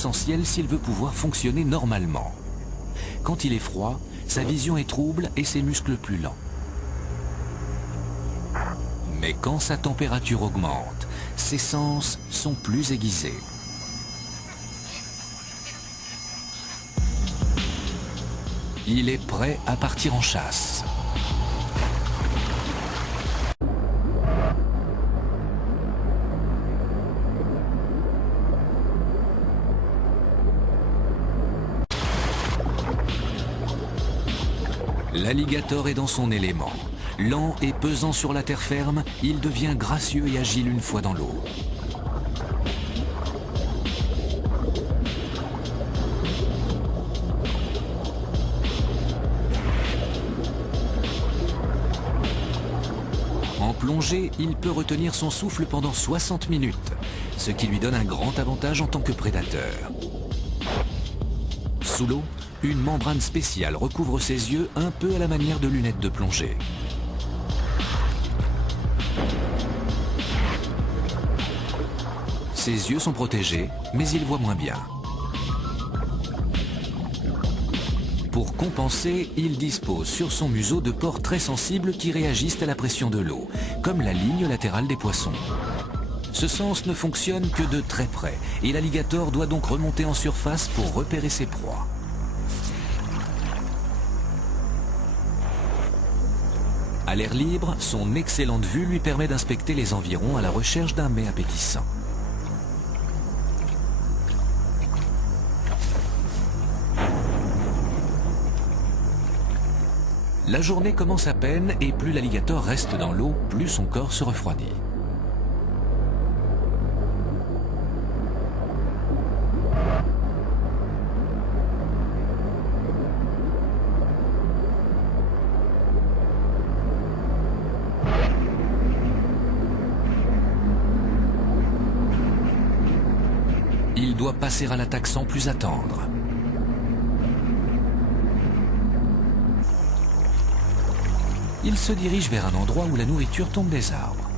Essentiel s'il veut pouvoir fonctionner normalement. Quand il est froid, sa vision est trouble et ses muscles plus lents. Mais quand sa température augmente, ses sens sont plus aiguisés. Il est prêt à partir en chasse. L'alligator est dans son élément. Lent et pesant sur la terre ferme, il devient gracieux et agile une fois dans l'eau. En plongée, il peut retenir son souffle pendant 60 minutes, ce qui lui donne un grand avantage en tant que prédateur. Sous l'eau, une membrane spéciale recouvre ses yeux un peu à la manière de lunettes de plongée. Ses yeux sont protégés, mais il voit moins bien. Pour compenser, il dispose sur son museau de pores très sensibles qui réagissent à la pression de l'eau, comme la ligne latérale des poissons. Ce sens ne fonctionne que de très près, et l'alligator doit donc remonter en surface pour repérer ses proies. À l'air libre, son excellente vue lui permet d'inspecter les environs à la recherche d'un mets appétissant. La journée commence à peine et plus l'alligator reste dans l'eau, plus son corps se refroidit. Il doit passer à l'attaque sans plus attendre. Il se dirige vers un endroit où la nourriture tombe des arbres.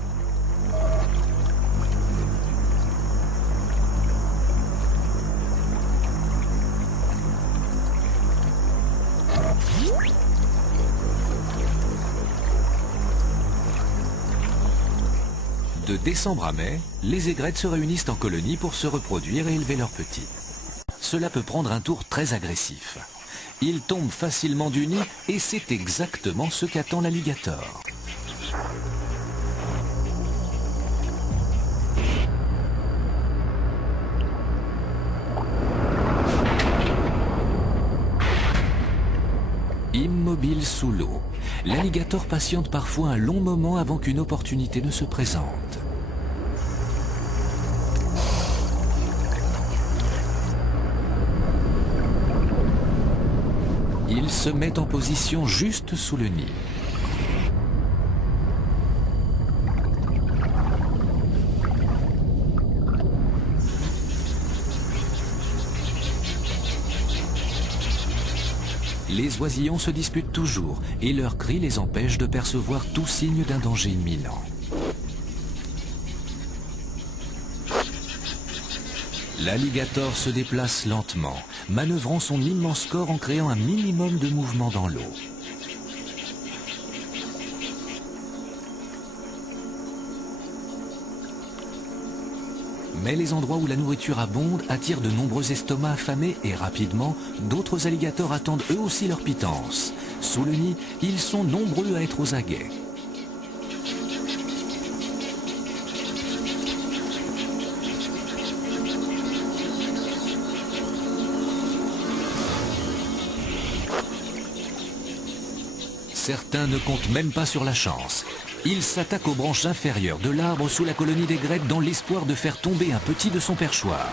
De décembre à mai, les aigrettes se réunissent en colonie pour se reproduire et élever leurs petits. Cela peut prendre un tour très agressif. Ils tombent facilement du nid et c'est exactement ce qu'attend l'alligator. Immobile sous l'eau, l'alligator patiente parfois un long moment avant qu'une opportunité ne se présente. Il se met en position juste sous le nid. Les oisillons se disputent toujours et leurs cris les empêchent de percevoir tout signe d'un danger imminent. L'alligator se déplace lentement, manœuvrant son immense corps en créant un minimum de mouvement dans l'eau. Mais les endroits où la nourriture abonde attirent de nombreux estomacs affamés et rapidement, d'autres alligators attendent eux aussi leur pitance. Sous le nid, ils sont nombreux à être aux aguets. Certains ne comptent même pas sur la chance. Ils s'attaquent aux branches inférieures de l'arbre sous la colonie d'aigrettes dans l'espoir de faire tomber un petit de son perchoir.